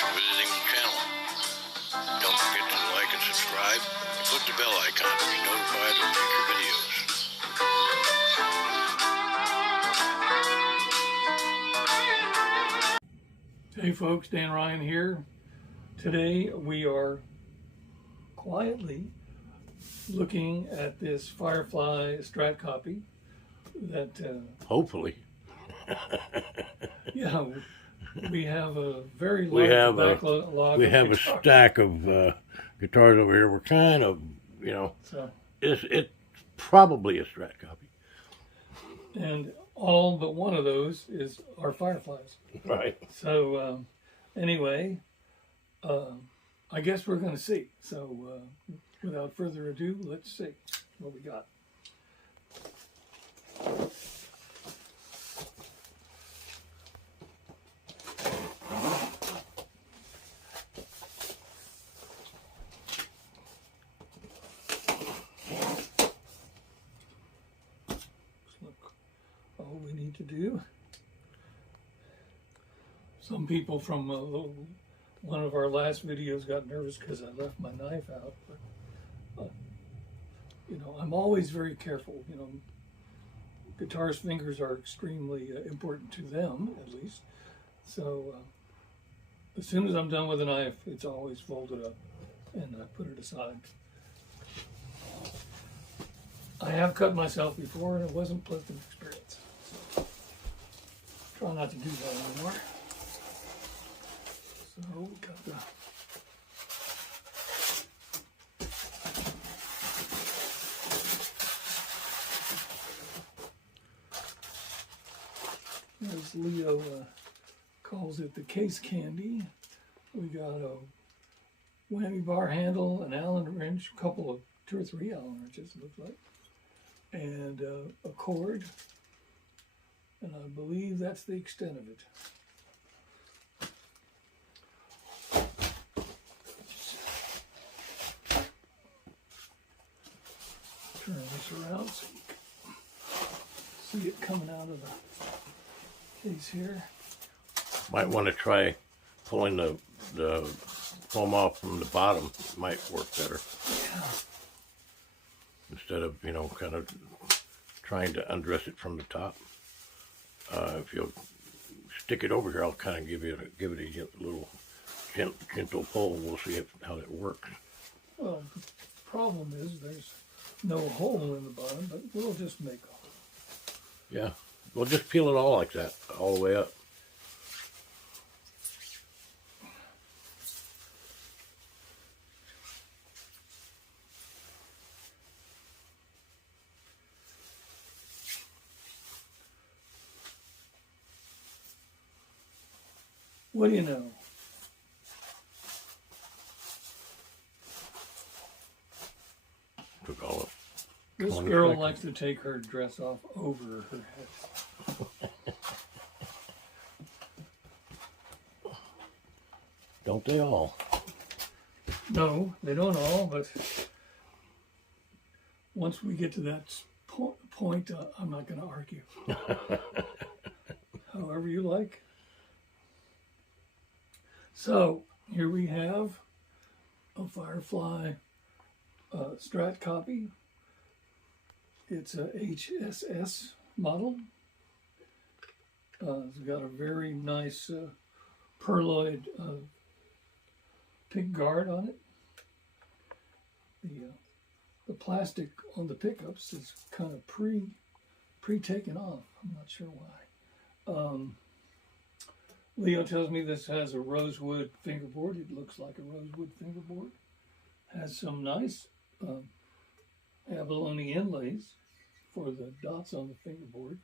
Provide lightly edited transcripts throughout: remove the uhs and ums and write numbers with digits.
for visiting the channel. Don't forget to like and subscribe and click the bell icon to be notified of future videos. Hey folks, Dan Ryan here. Today we are quietly looking at this Firefly Strat copy that hopefully. Yeah, we have a very large backlog. We have a stack of guitars over here. We're kind of, so it's probably a Strat copy. And all but one of those is our Fireflies. Right. So anyway, I guess we're going to see. So without further ado, let's see what we got. All we need to do. Some people from one of our last videos got nervous because I left my knife out, but I'm always very careful. Guitarist fingers are extremely important to them, at least. So as soon as I'm done with a knife, it's always folded up and I put it aside. I have cut myself before and it wasn't a pleasant experience. So try not to do that anymore. So we got the as Leo calls it, the case candy. We got a whammy bar handle, an Allen wrench, a couple of 2 or 3 Allen wrenches, it looks like, and a cord, and I believe that's the extent of it. Turn this around so you can see it coming out of the case here. Might want to try pulling the foam off from the bottom. It might work better. Yeah. Instead of, kind of trying to undress it from the top. If you'll stick it over here, I'll kind of give it a little gentle pull. We'll see how that works. Well, the problem is there's no hole in the bottom, but we'll just make a hole. Yeah, we'll just peel it all like that, all the way up. What do you know? Took all of This girl likes to take her dress off over her head. Don't they all? No, they don't all, but once we get to that point, I'm not going to argue. However you like. So, here we have a Firefly Strat copy. It's a HSS model. It's got a very nice perloid pick guard on it. The plastic on the pickups is kind of pre-taken off. I'm not sure why. Leo tells me this has a rosewood fingerboard. It looks like a rosewood fingerboard. Has some nice abalone inlays for the dots on the fingerboard.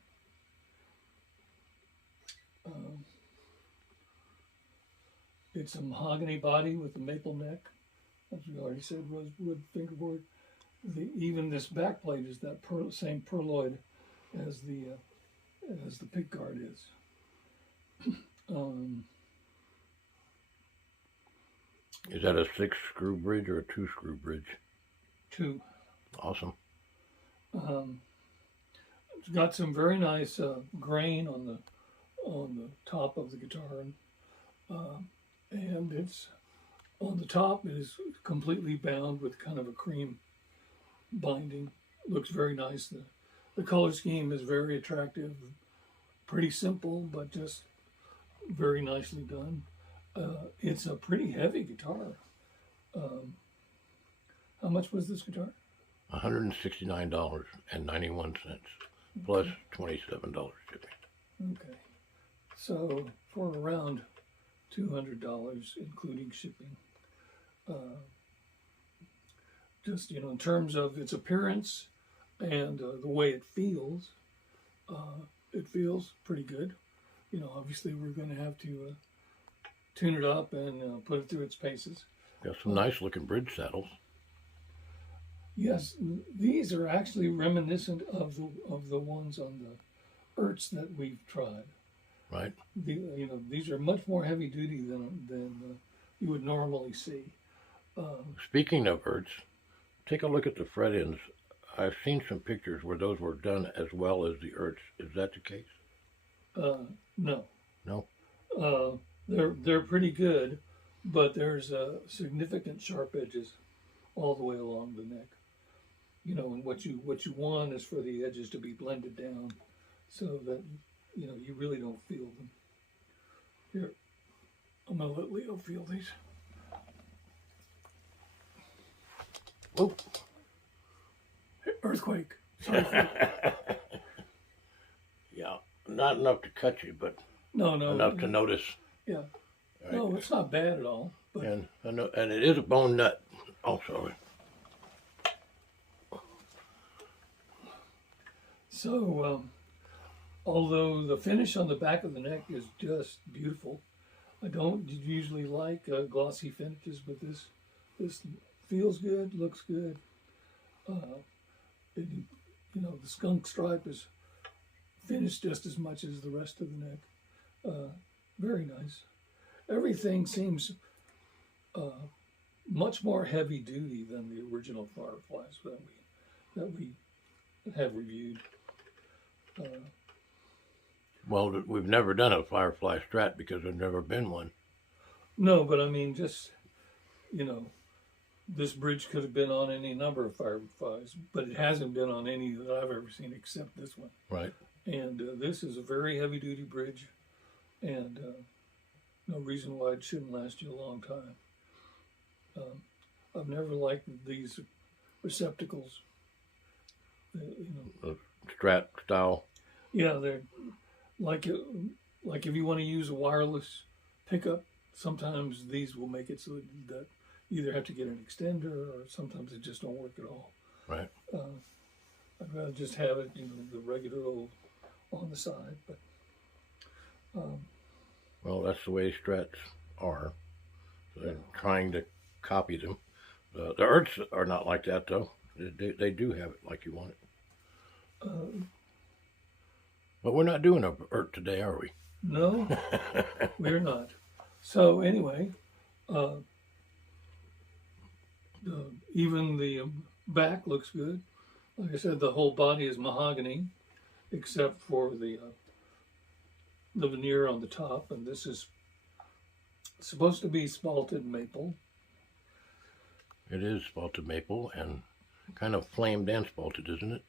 It's a mahogany body with a maple neck. As we already said, rosewood fingerboard. Even this back plate is that same perloid as the pick guard is. Is that a 6-screw bridge or a 2-screw bridge? 2. Awesome. It's got some very nice grain on the top of the guitar, and and it's on the top. It is completely bound with kind of a cream binding. Looks very nice. The color scheme is very attractive, pretty simple, but just very nicely done. It's a pretty heavy guitar. How much was this guitar? $169.91 plus $27 shipping. Okay, so for around $200, including shipping. Just, you know, in terms of its appearance and the way it feels pretty good. You know, obviously we're going to have to tune it up and put it through its paces. Got some nice looking bridge saddles. Yes, these are actually reminiscent of the ones on the Erts that we've tried. Right. You know, these are much more heavy duty than you would normally see. Speaking of Erts, take a look at the fret ends. I've seen some pictures where those were done as well as the Erts. Is that the case? No. No. They're pretty good, but there's significant sharp edges all the way along the neck. You know, and what you want is for the edges to be blended down, so that you know you really don't feel them. Here, I'm gonna let Leo feel these. Oh. Earthquake. Sorry. Yeah, not enough to cut you, but No. enough to notice. Yeah. Right. No, it's not bad at all. But And I know, and it is a bone nut also. so, although the finish on the back of the neck is just beautiful, I don't usually like glossy finishes, but this feels good, looks good. You know, the skunk stripe is finished just as much as the rest of the neck. Very nice. Everything seems much more heavy duty than the original Fireflies that we have reviewed. Well, we've never done a Firefly Strat because there's never been one. No, but I mean, just, you know, this bridge could have been on any number of Fireflies, but it hasn't been on any that I've ever seen except this one. Right. And this is a very heavy-duty bridge, and no reason why it shouldn't last you a long time. I've never liked these receptacles. You know, The Strat style. yeah, they're like if you want to use a wireless pickup, sometimes these will make it so that you either have to get an extender or sometimes it just don't work at all. Right. I'd rather just have it, you know, the regular old on the side. But Well, that's the way Strats are. So they're trying to copy them. The Erts are not like that, though. They do have it like you want it. But we're not doing a Ert today, are we? no, we're not. So anyway, even the back looks good. Like I said, the whole body is mahogany, except for the veneer on the top, and this is supposed to be spalted maple. It is spalted maple and kind of flamed and spalted, isn't it?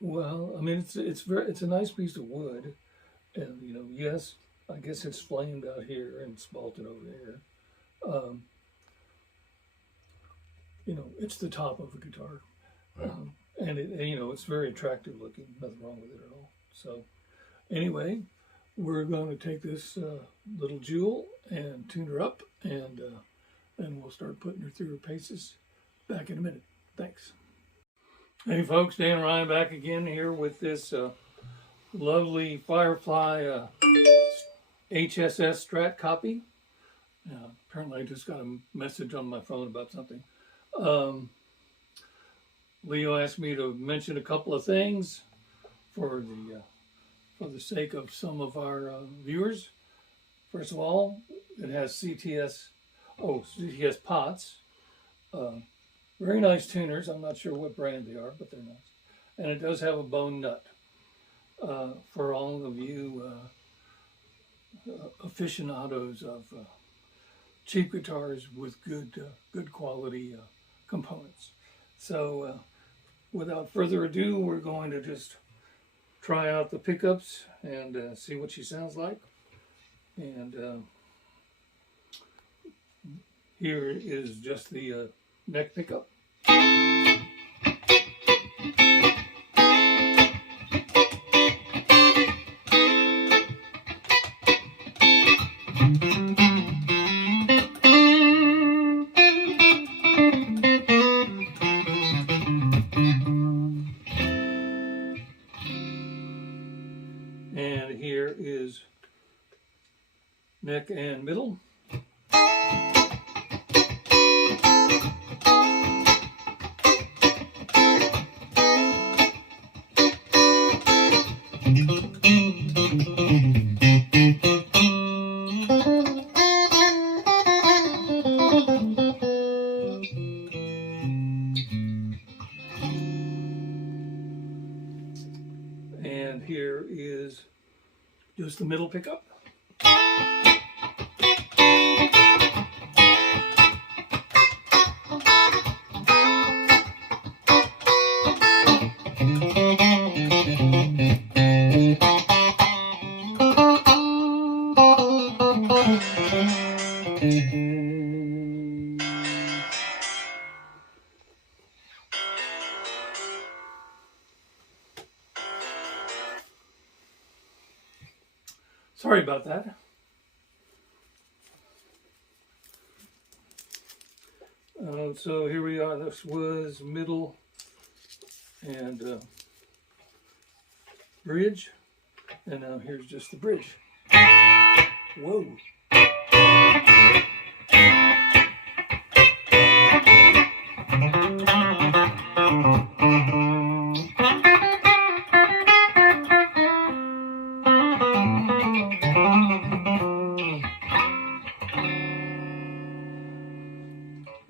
Well, I mean, it's a nice piece of wood, and you know, yes, I guess it's flamed out here and spalted over here. You know, it's the top of a guitar, Right. and you know, it's very attractive looking. Nothing wrong with it at all. So, anyway, we're going to take this little jewel and tune her up, and we'll start putting her through her paces. Back in a minute. Thanks. Hey folks, Dan and Ryan back again here with this lovely Firefly HSS Strat copy. Apparently I just got a message on my phone about something. Leo asked me to mention a couple of things for the sake of some of our viewers. First of all, it has CTS pots. Very nice tuners. I'm not sure what brand they are, but they're nice. And it does have a bone nut. For all of you aficionados of cheap guitars with good quality components. So without further ado, we're going to just try out the pickups and see what she sounds like. And here is just the neck pickup. And here is neck and middle. And here is just the middle pickup. Sorry about that. So here we are. This was middle and bridge. And now here's just the bridge. Whoa.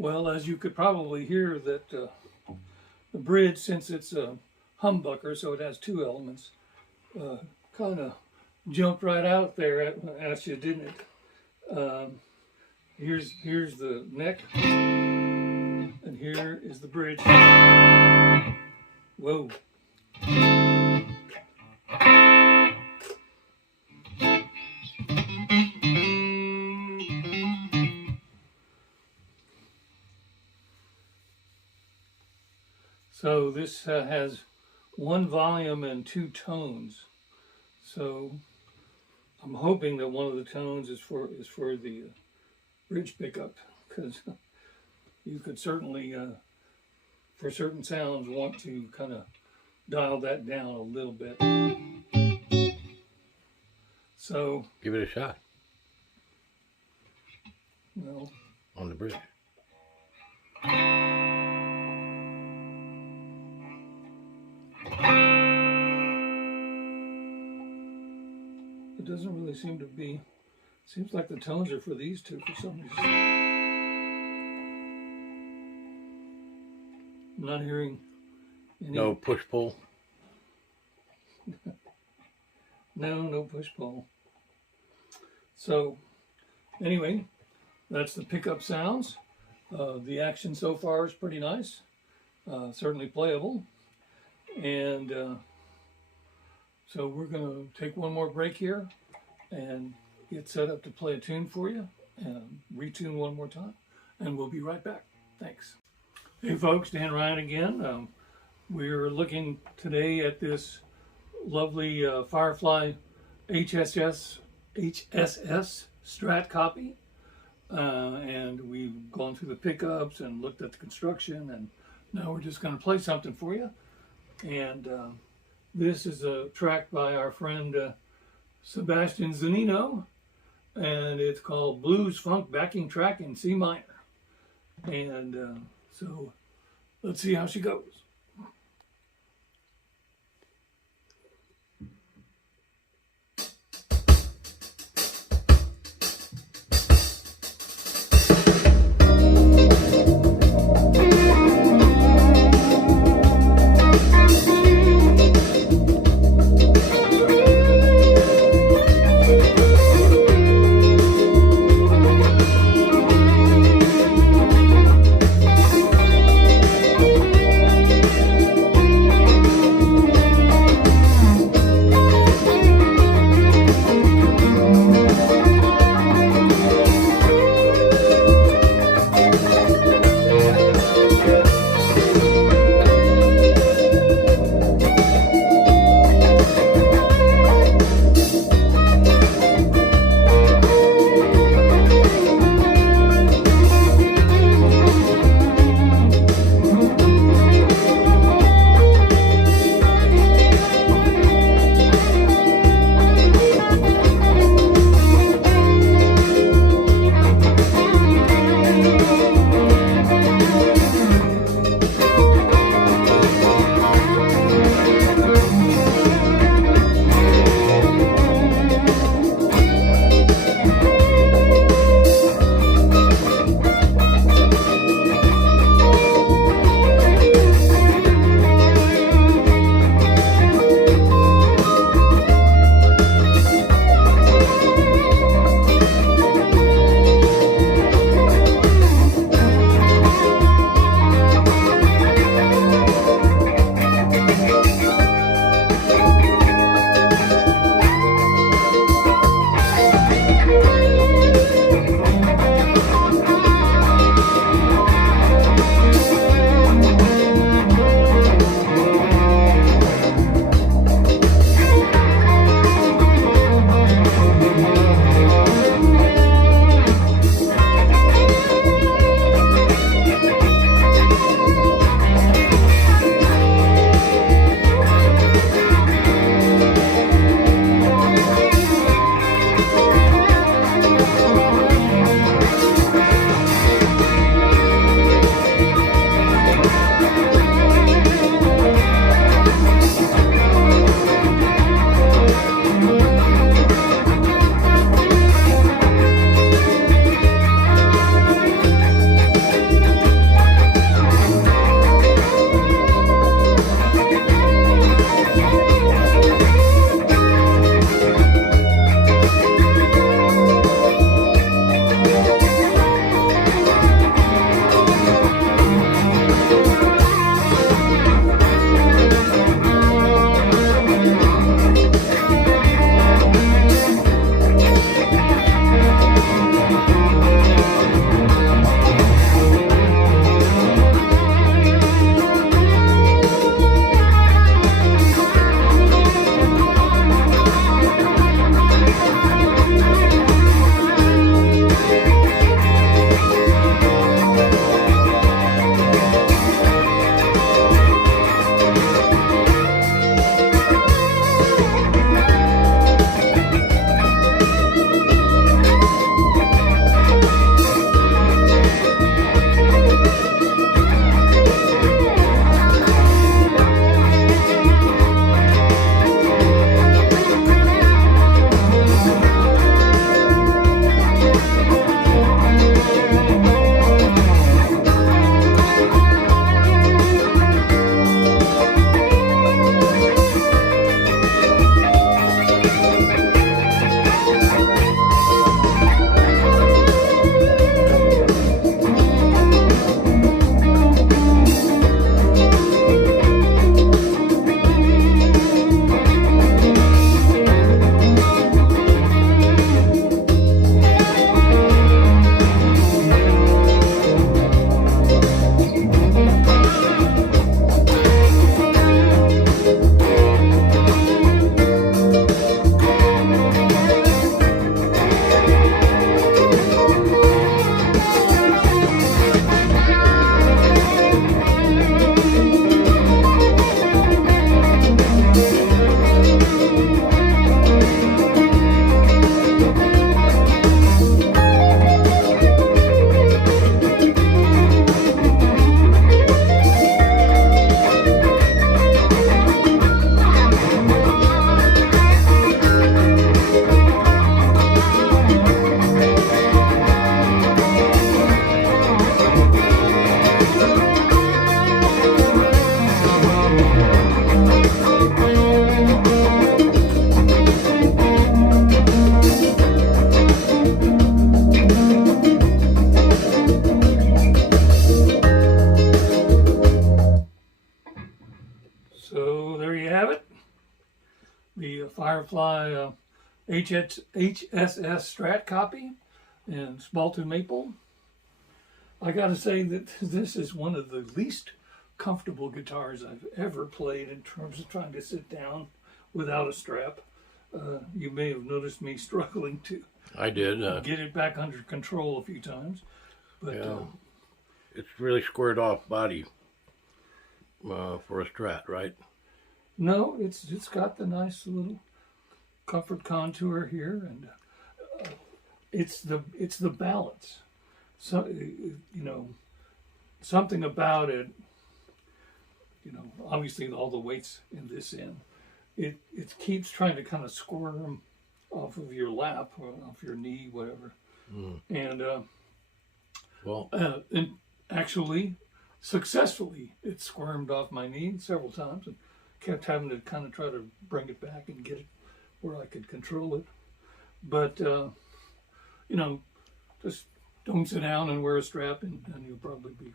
Well, as you could probably hear, that the bridge, since it's a humbucker, so it has two elements, kind of jumped right out there at you, didn't it? Here's the neck, and here is the bridge. Whoa. So this has one volume and two tones. So I'm hoping that one of the tones is for the bridge pickup, because you could certainly, for certain sounds, want to kind of dial that down a little bit. So Give it a shot. Well, on the bridge. It doesn't really seem to be. Seems like the tones are for these two for some reason. I'm not hearing any. No push pull. No push pull. So anyway, that's the pickup sounds. The action so far is pretty nice. Certainly playable. And so we're going to take one more break here and get set up to play a tune for you and retune one more time, and we'll be right back. Thanks. Hey folks, Dan Ryan again. We're looking today at this lovely Firefly HSS Strat copy, and we've gone through the pickups and looked at the construction, and now we're just going to play something for you. And this is a track by our friend Sebastian Zanino, and it's called Blues Funk Backing Track in C minor. And so let's see how she goes. Firefly HSS Strat copy in Spalted Maple. I gotta say that this is one of the least comfortable guitars I've ever played in terms of trying to sit down without a strap. You may have noticed me struggling to I did. get it back under control a few times. But Yeah. It's really squared off body for a Strat, right? no, it's got the nice little comfort contour here, and it's the balance. So you know, something about it. You know, obviously all the weight's in this end. It keeps trying to kind of squirm off of your lap or off your knee, whatever. And Well, and actually, successfully, it squirmed off my knee several times, and kept having to kind of try to bring it back and get it where I could control it. But you know, just don't sit down and wear a strap, and you'll probably be,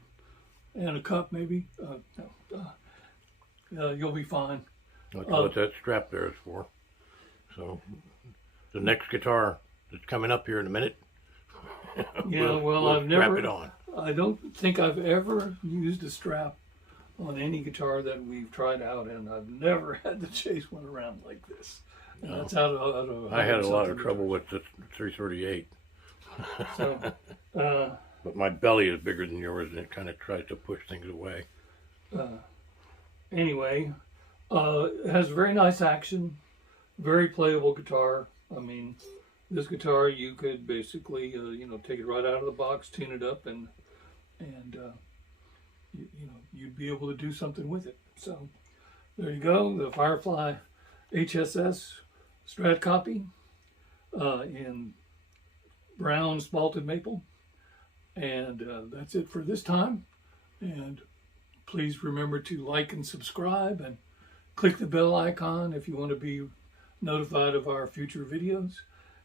and a cup maybe. You'll be fine. that's what that strap there is for. So, the next guitar that's coming up here in a minute. Yeah, well, we'll I've strap never. it on. I don't think I've ever used a strap on any guitar that we've tried out, and I've never had to chase one around like this. And No. that's out of I had a lot of something trouble with the 338, So, but my belly is bigger than yours, and it kind of tries to push things away. anyway, it has very nice action, very playable guitar. I mean, this guitar you could basically, you know, take it right out of the box, tune it up, and you know, you'd be able to do something with it. So there you go, the Firefly HSS Strat copy in brown spalted maple. And that's it for this time. And please remember to like and subscribe, and click the bell icon if you want to be notified of our future videos.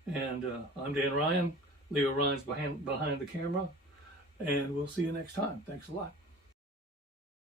And I'm Dan Ryan. Leo Ryan's behind the camera. And we'll see you next time. Thanks a lot.